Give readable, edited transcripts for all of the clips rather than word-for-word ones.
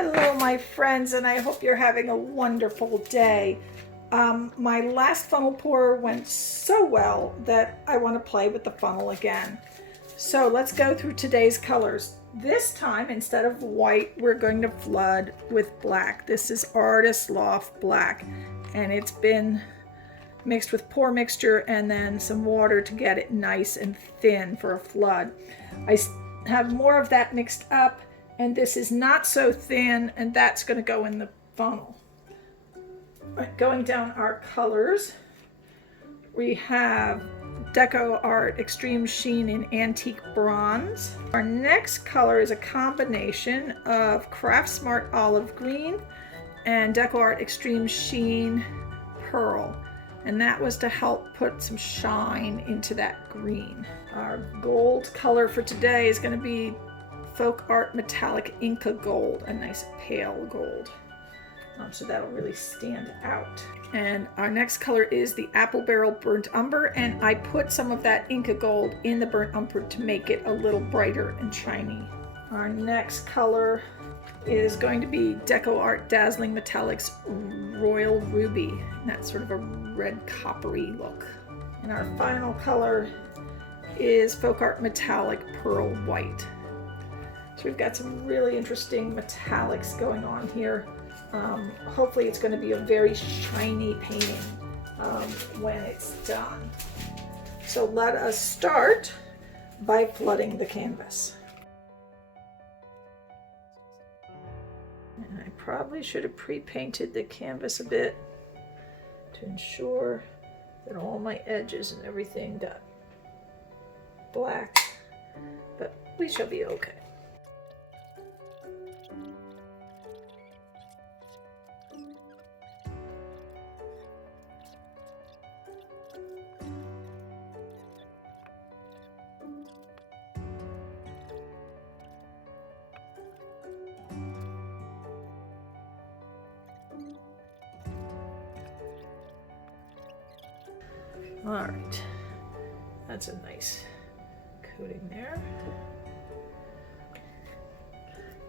Hello, my friends, and I hope you're having a wonderful day. My last funnel pour went so well that I want to play with the funnel again. So let's go through today's colors. This time, instead of white, we're going to flood with black. This is Artist Loft Black, and it's been mixed with pour mixture and then some water to get it nice and thin for a flood. I have more of that mixed up, and this is not so thin, and that's going to go in the funnel. Right, going down our colors, we have Deco Art Extreme Sheen in Antique Bronze. Our next color is a combination of Craft Smart Olive Green and Deco Art Extreme Sheen Pearl, and that was to help put some shine into that green. Our gold color for today is going to be Folk Art Metallic Inca Gold, a nice pale gold. So that'll really stand out. And our next color is the Apple Barrel Burnt Umber, and I put some of that Inca Gold in the Burnt Umber to make it a little brighter and shiny. Our next color is going to be Deco Art Dazzling Metallics Royal Ruby, and that's sort of a red coppery look. And our final color is Folk Art Metallic Pearl White. So we've got some really interesting metallics going on here. Hopefully it's going to be a very shiny painting when it's done. So let us start by flooding the canvas. And I probably should have pre-painted the canvas a bit to ensure that all my edges and everything got black, but we shall be okay. All right, that's a nice coating there.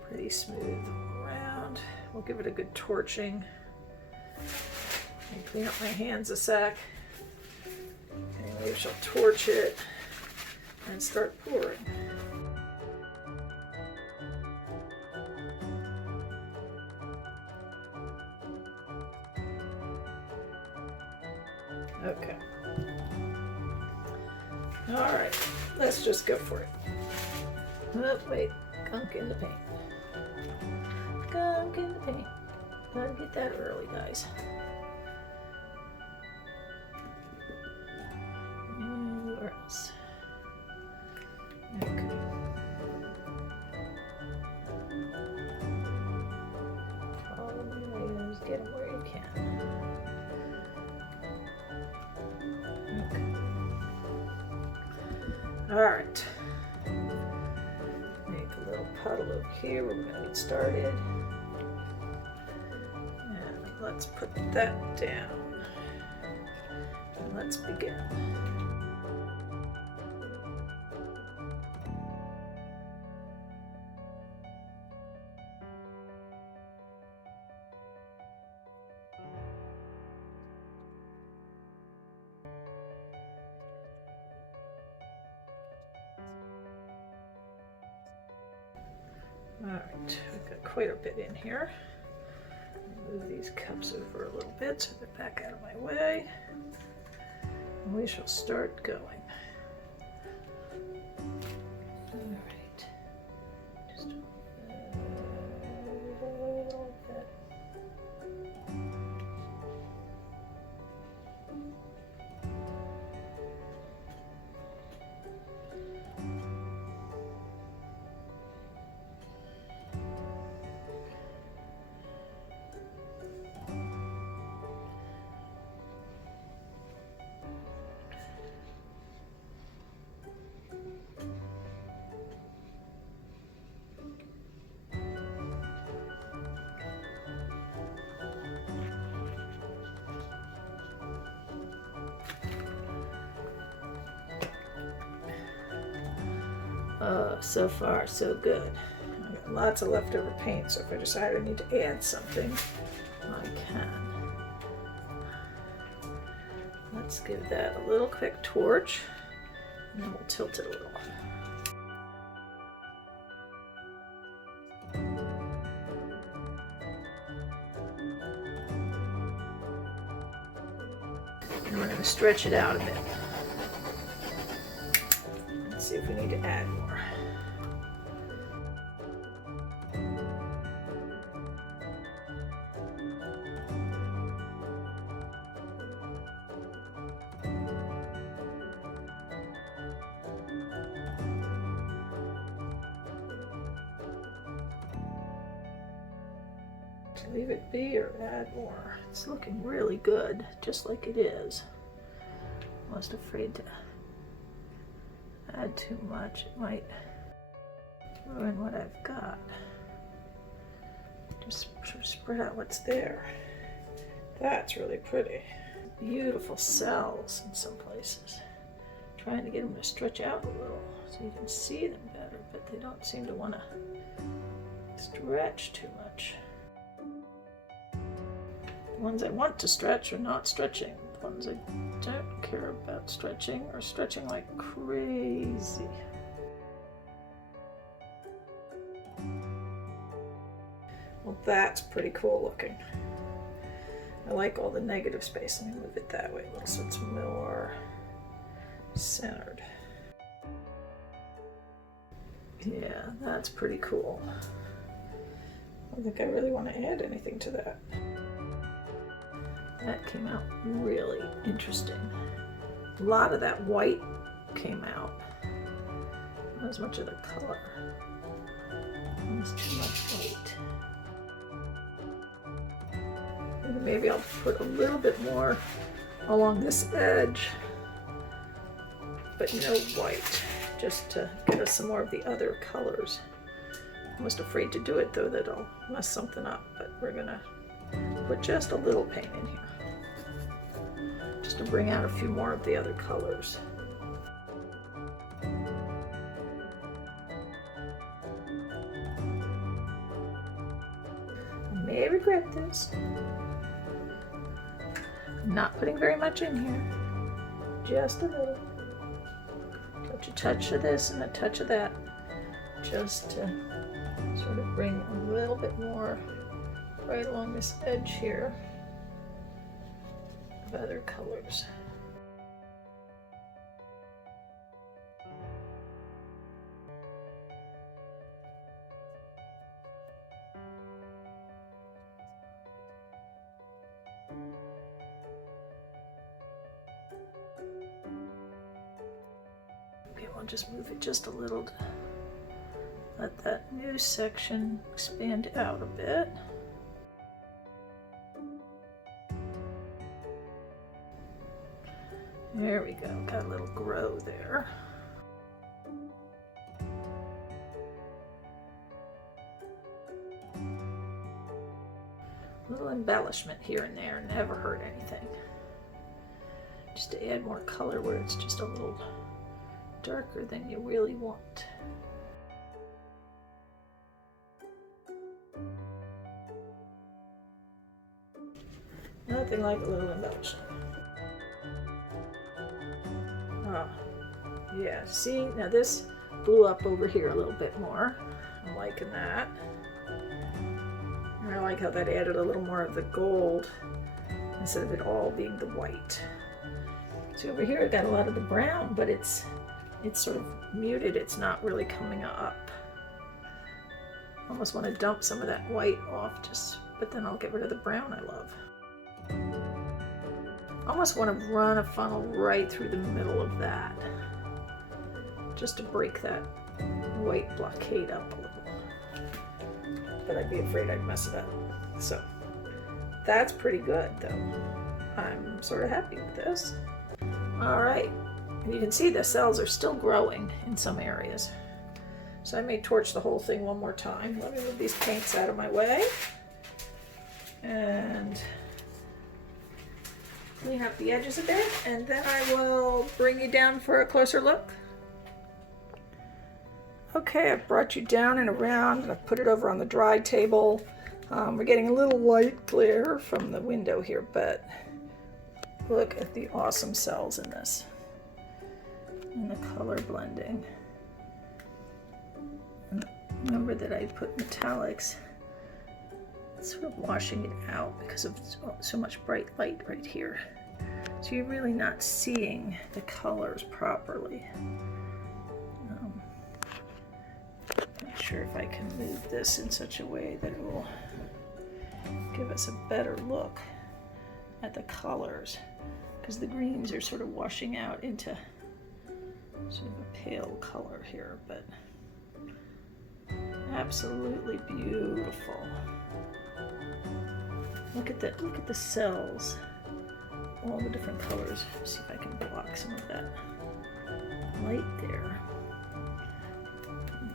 Pretty smooth around. We'll give it a good torching. And clean up my hands a sec. And we shall torch it and start pouring. Okay. All right, let's just go for it. Oh, wait, gunk in the paint. Gunk in the paint. Gotta get that early, guys. And where else? Okay. Probably just get them where you can. All right, make a little puddle over here. We're going to get started. And let's put that down. And let's begin. All right, we've got quite a bit in here. Move these cups over a little bit so they're back out of my way. And we shall start going. All right, just a little bit. So far, so good. I've got lots of leftover paint, so if I decide I need to add something, I can. Let's give that a little quick torch, and then we'll tilt it a little. And we're going to stretch it out a bit. Let's see if we need to add more. To leave it be or add more? It's looking really good, just like it is. I'm most afraid to add too much. It might ruin what I've got. Just sort of spread out what's there. That's really pretty. Beautiful cells in some places. Trying to get them to stretch out a little so you can see them better, but they don't seem to want to stretch too much. The ones I want to stretch are not stretching. The ones I don't care about stretching are stretching like crazy. Well, that's pretty cool looking. I like all the negative space. Let me move it that way a little so it's more centered. Yeah, that's pretty cool. I don't think I really want to add anything to that. That came out really interesting. A lot of that white came out. Not as much of the color. There's too much white. And maybe I'll put a little bit more along this edge, but no white, just to get us some more of the other colors. I'm almost afraid to do it though, that I'll mess something up, but we're gonna put just a little paint in here, just to bring out a few more of the other colors. I may regret this. I'm not putting very much in here, just a little. A touch of this and a touch of that, just to sort of bring a little bit more right along this edge here of other colors. I'll just move it just a little to let that new section expand out a bit. There we go, got a little grow there. A little embellishment here and there never hurt anything. Just to add more color where it's just a little darker than you really want. Nothing like a little embellishment. Oh, yeah, see, now this blew up over here a little bit more. I'm liking that. And I like how that added a little more of the gold instead of it all being the white. See, over here I got a lot of the brown, but it's sort of muted. It's not really coming up. Almost want to dump some of that white off, but then I'll get rid of the brown I love. Almost want to run a funnel right through the middle of that, just to break that white blockade up a little. But I'd be afraid I'd mess it up. So that's pretty good though. I'm sort of happy with this. All right. And you can see the cells are still growing in some areas. So I may torch the whole thing one more time. Let me move these paints out of my way. And clean up the edges a bit. And then I will bring you down for a closer look. Okay, I've brought you down and around, and I've put it over on the dry table. We're getting a little light glare from the window here, but look at the awesome cells in this. And the color blending. And remember that I put metallics. It's sort of washing it out because of so much bright light right here. So you're really not seeing the colors properly. Not sure if I can move this in such a way that it will give us a better look at the colors, because the greens are sort of washing out into sort of a pale color here, but absolutely beautiful. Look at the cells, all the different colors. Let's see if I can block some of that light there.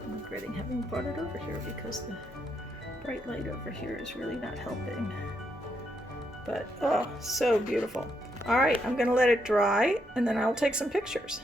I'm regretting having brought it over here because the bright light over here is really not helping. But oh, so beautiful. All right, I'm gonna let it dry and then I'll take some pictures.